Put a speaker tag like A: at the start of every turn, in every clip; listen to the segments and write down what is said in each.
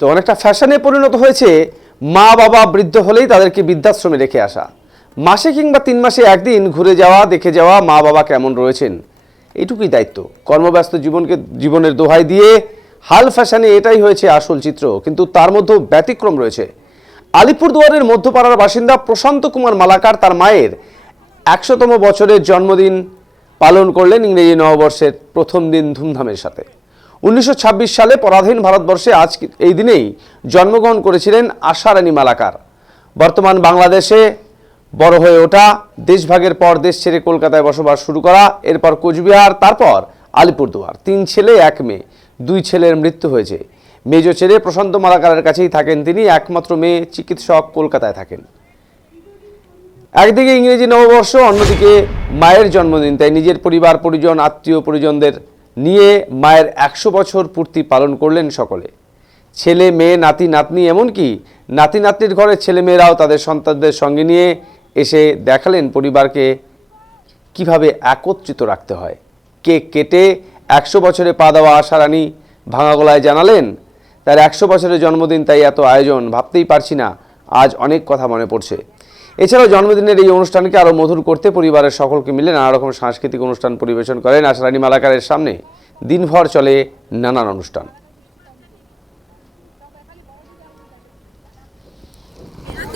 A: তো
B: অনেকটা ফ্যাশনে পরিণত হয়েছে মা বাবা বৃদ্ধ হলেই তাদেরকে বৃদ্ধাশ্রমে রেখে আসা। মাসে কিংবা তিন মাসে একদিন ঘুরে যাওয়া, দেখে যাওয়া মা বাবা কেমন রয়েছেন? এইটুকুই দায়িত্ব। কর্মব্যস্ত জীবনকে, জীবনের দোহাই দিয়ে হাল ফ্যাশনে এটাই হয়েছে আসল চিত্র, কিন্তু তার মধ্যেও ব্যতিক্রম রয়েছে। আলিপুরদুয়ারের মধ্যপাড়ার বাসিন্দা প্রশান্ত কুমার মালাকার তার মায়ের একশোতম বছরের জন্মদিন পালন করলেন ইংরেজি নববর্ষের প্রথম দিন ধুমধামের সাথে। উনিশশো ছাব্বিশ সালে পরাধীন ভারতবর্ষে আজ এই দিনেই জন্মগ্রহণ করেছিলেন আশারানী মালাকার। বর্তমান বাংলাদেশে বড় হয়ে ওঠা, দেশভাগের পর দেশ ছেড়ে কলকাতায় বসবাস শুরু করা, এরপর কোচবিহার, তারপর আলিপুরদুয়ার। তিন ছেলে, এক মেয়ে। দুই ছেলের মৃত্যু হয়েছে। মেজ ছেলে প্রশান্ত মালাকারের কাছেই থাকেন তিনি, একমাত্র মেয়ে চিকিৎসক কলকাতায় থাকেন। একদিকে ইংরেজি নববর্ষ, অন্যদিকে মায়ের জন্মদিন। তাই নিজের পরিবার, পরিজন, আত্মীয় পরিজনদের নিয়ে মায়ের একশো বছর পূর্তি পালন করলেন সকলে। ছেলে, মেয়ে, নাতি, নাতনি, এমনকি নাতি নাতনির ঘরে ছেলেমেয়েরাও তাদের সন্তানদের সঙ্গে নিয়ে এসে দেখালেন পরিবারকে কীভাবে একত্রিত রাখতে হয়। কেক কেটে একশো বছরে পা দেওয়া আশা রানী ভাঙা গলায় জানালেন, তার একশো বছরের জন্মদিন তাই এত আয়োজন, ভাবতেই পারছি না, আজ অনেক কথা মনে পড়ছে। এছাড়াও জন্মদিনের এই অনুষ্ঠানকে আরও মধুর করতে পরিবারের সকলকে মিলে নানা রকম সাংস্কৃতিক অনুষ্ঠান পরিবেশন করেন আশা রানী মালাকারের সামনে। দিনভর চলে নানান অনুষ্ঠান
C: অন দ্য ওয়ে আছে
A: তো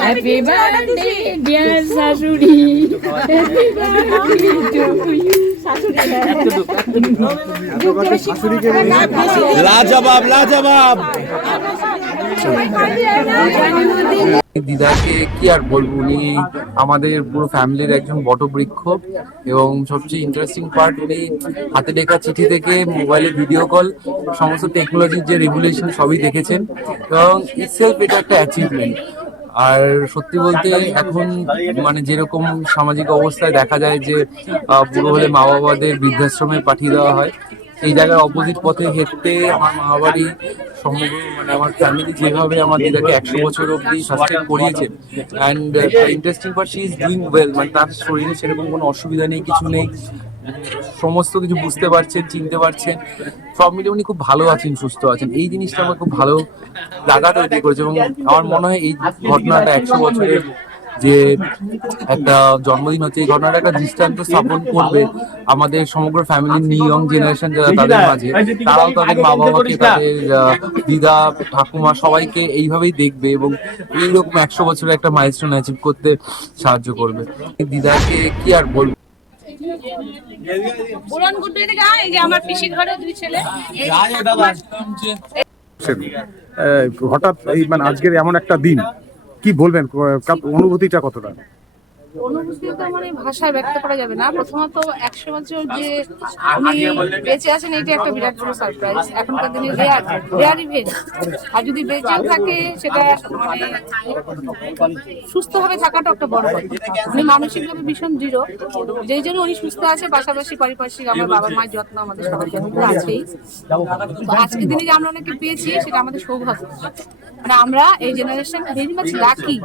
C: হ্যাপি বার্থডে ডিয়ার
D: শাশুড়ি হ্যাপি বার্থডে টু ইউ
A: লাজবাব লাজবাব।
E: দিদাকে কি আর বলব? উনি আমাদের পুরো ফ্যামিলির একজন বটবৃক্ষ এবং সবচেয়ে ইন্টারেস্টিং পার্ট উনি হাতে লেখা চিঠি থেকে মোবাইলে ভিডিও কল সমস্ত টেকনোলজির যে রেগুলেশন সবই দেখেছেন। এবং ইটসেলফ এটা একটা অ্যাচিভমেন্ট আর সত্যি বলতে এখন মানে যেরকম সামাজিক অবস্থায় দেখা যায় যে বুড়ো হলে মা বাবাদের বৃদ্ধাশ্রমে পাঠিয়ে দেওয়া হয় এই জায়গায় অপোজিট পথে হেঁটে আমার মা বাড়ি সমগ্র মানে আমার ফ্যামিলি যেভাবে আমার দিদাকে একশো বছর অব্দি সাস্টেন করিয়েছে and interesting part she is doing well মানে তার শরীরে সেরকম কোনো অসুবিধা নেই, কিছু নেই, সমস্ত কিছু বুঝতে পারছেন চিনতে পারছেন সব মিলে উনি খুব ভালো আছেন, সুস্থ আছেন, এই জিনিসটা আমার খুব ভালো লাগা তৈরি করেছে এবং আমার মনে হয় এই ঘটনাটা একশো বছরের যে একটা জন্মদিন হচ্ছে এই ঘটনাটা একটা দৃষ্টান্ত স্থাপন করবে আমাদের সমগ্র ফ্যামিলির নিয়ং জেনারেশন যারা তাদের মাঝে। তারাও তাদের মা বাবাকে তাদের আহ, দিদা ঠাকুমা সবাইকে এইভাবেই দেখবে এবং এইরকম একশো বছরের একটা মাইলস্টোন অ্যাচিভ করতে সাহায্য করবে। দিদাকে কি আর বলব?
C: বুড়ন গুড্ডু থেকে এই যে আমার পিসির ঘরে দুই ছেলে।
F: আহ, হঠাৎ এই মানে আজকের এমন একটা দিন কি বলবেন? অনুভূতিটা কতটা?
C: অনুভূতি তো মানে ভাষায় ব্যক্ত করা যাবে না। প্রথমত একশো বছর যে উনি বেঁচে আছেন এটা একটা বিরাট বড় সারপ্রাইজ এখনকার দিনে রেয়ার রেয়ার ইভেন্ট আর যদি বেঁচে থাকে সেটা মানে সুস্থভাবে থাকাটা একটা বড় কথা। উনি মানসিকভাবে ভীষণ দৃঢ়। যেই জন্য উনি সুস্থ আছে পাশাপাশি পারিপার্শ্বিক আমার বাবা মায়ের যত্ন আমাদের তো আছেই। আজকের দিনে যে আমরা অনেকে পেয়েছি সেটা আমাদের সৌভাগ্য। মানে আমরা এই জেনারেশন ভেরি মাচ লাকি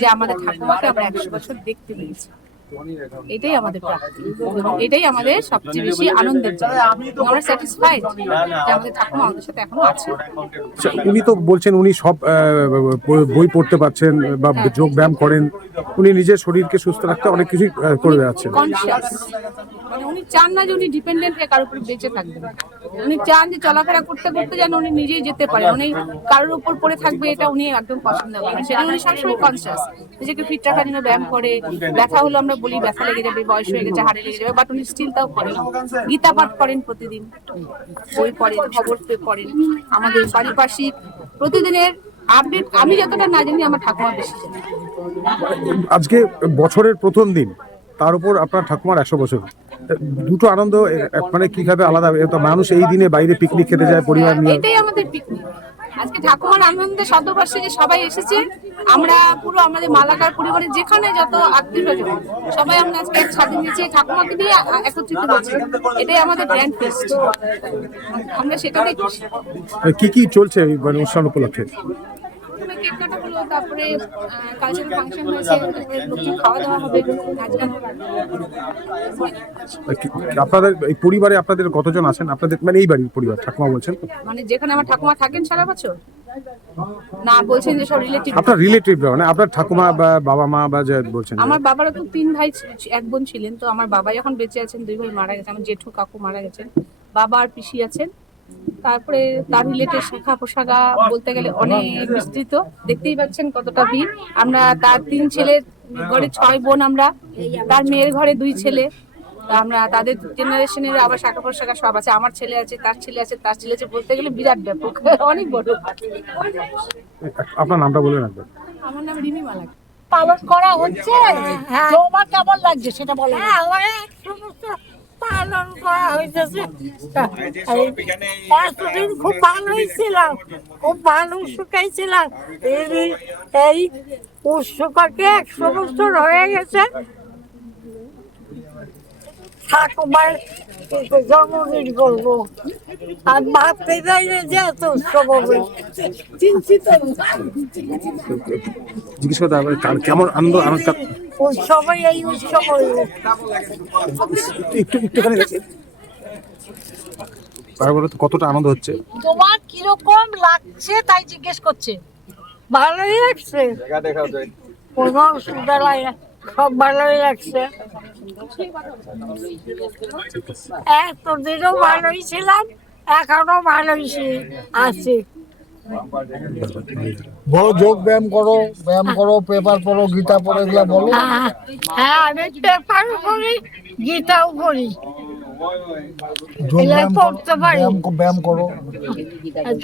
C: যে আমাদের ঠাকুমাকে আমরা একশো বছর দেখতে পেয়েছি। এটাই আমাদের প্রাপ্তি। এটাই আমাদের সবচেয়ে বেশি আনন্দের আমরা স্যাটিসফাইড যে আমাদের ঠাকুমা আমাদের সাথে এখনও আছে।
F: আচ্ছা, উনি তো বলছেন উনি সব বই- পড়তে পারছেন বা যোগ ব্যায়াম করেন। উনি নিজের শরীরকে সুস্থ রাখতে অনেক কিছুই করে যাচ্ছেন
C: মানে উনি চান না যে উনি ডিপেন্ডেন্ট হয়ে কারোর উপর বেঁচে থাকবেন। উনি চান যে চলাফেরা করতে করতে যেন উনি নিজেই যেতে পারেন উনি কারোর উপর পড়ে থাকবে এটা উনি একদম পছন্দ করেন সেটা উনি সবসময় কনসিয়াস নিজেকে ফিট রাখার জন্য ব্যায়াম করে। ব্যথা হলো আমরা বলি ব্যথা লেগে যাবে বয়স হয়ে গেছে হাড়ে লেগে যাবে বাট উনি স্টিল তাও করেন। গীতা পাঠ করেন প্রতিদিন বই পড়েন খবর পড়েন। আমাদের পারিপার্শ্বিক প্রতিদিনের আপডেট আমি যতটা না জানি আমার ঠাকুমা বেশি জানে।
F: আজকে বছরের প্রথম দিন তার উপর আপনার ঠাকুমার একশো বছর। দুটো আনন্দ মানে কীভাবে আলাদা মানুষ এই দিনে বাইরে পিকনিক খেতে যায় পরিবার নিয়ে।
C: এটাই আমাদের পিকনিক আজকে ঠাকুমার আনন্দে শতবার্ষিকী সবাই এসেছে। আমরা পুরো আমাদের মালাকার পরিবারের যেখানে যত আত্মীয় স্বজন, সবাই আমরা আজকে এক ছাদের নিয়েছি ঠাকুমাকে আ- একত্রিত হয়েছি। এটাই আমাদের গ্র্যান্ড ফেস্ট আমরা খুশি
F: কি কি চলছে মানে অনুষ্ঠান উপলক্ষে?
C: কেক কাটা হলো তারপরে কালচারাল ফাংশন হয়েছে তারপরে লোকজন খাওয়া দাওয়া হবে নাচ গান
F: আপনাদের এই পরিবারে আপনাদের কতজন আছেন? আপনাদের মানে এই বাড়ির পরিবার ঠাকুমা বলছেন?
C: মানে যেখানে আমার ঠাকুমা থাকেন সারা বছর? না বলছেন যে সব রিলেটিভ
F: আপনার রিলেটিভ মানে আপনার ঠাকুমা বা বাবা মা বা যে বলছেন
C: আমার বাবারা তো তিন ভাই এক বোন ছিলেন তো আমার বাবা যখন বেঁচে আছেন দুই ভাই মারা গেছে আমার জেঠু কাকু মারা গেছেন বাবা আর পিসি আছেন। তারপরে তার রিলেটেড শাখা পোশাকা বলতে গেলে অনেক বিস্তৃত। দেখতেই পাচ্ছেন কতটা ভিড়। আমরা তার তিন ছেলের ঘরে ছয় বোন আমরা। তার মেয়ের ঘরে দুই ছেলে। তা আমরা তাদের জেনারেশনের আবার শাখা পোশাকা সব আছে। আমার ছেলে আছে তার ছেলে আছে তার ছেলে আছে বলতে গেলে বিরাট ব্যাপক। অনেক বড়।
F: আপনার নামটা বলে রাখবেন
C: আমার নাম রিমি মালাক।
G: পালন করা হচ্ছে। তোমার কেমন লাগছে সেটা বলো। হ্যাঁ সমস্ত পালন করা হইতেছে এই এতদিন খুব ভালোই ছিলাম খুব ভালো শুকাইছিলাম। এই এই উৎসুকাকে একশো বছর হয়ে গেছে। ঠাকুমার জন্মদিন করব আর ভাবতে যাই যে এত উৎসব হবে। চিন্তিত।
F: জিজ্ঞেস করতে হবে কার- কেমন আনন্দ আনন্দ
G: উৎসবে এই উৎসব
F: একটু একটুখানি দেখি। তারপরে তো কতটা আনন্দ হচ্ছে?
G: তোমার কীরকম লাগছে তাই জিজ্ঞেস করছে। ভালোই লাগছে। কোনো অসুবিধা লাগে না। সব ভালোই লাগছে। এতদিনও ভালোই ছিলাম এখনও ভালোই আছি।
A: বড় যোগ ব্যায়াম করো ব্যায়াম করো পেপার পড়ো গীতা পড়ো এগুলা বলো।
G: হ্যাঁ, আমি পেপারও করি গীতাও করো, পড়তে পারি।
A: ব্যায়াম ব্যায়াম করো।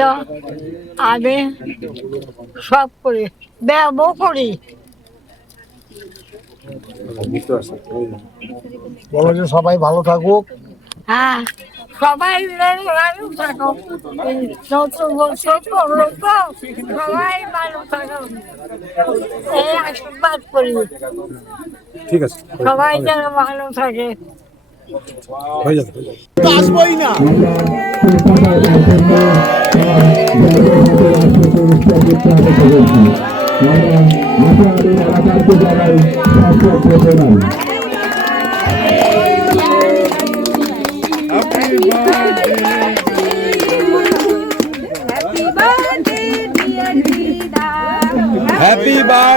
G: তো আমি সব করি ব্যায়ামও করি।
A: বলো যে সবাই ভালো থাকুক।
G: হ্যাঁ সবাই ভালো থাকো এই নতুন বছর তো সবাই ভালো থাকো এই আশীর্বাদ করি।
F: ঠিক আছে।
G: সবাই যেন ভালো থাকে।
F: হয়ে যাবে
A: আসবোই না। Happy birthday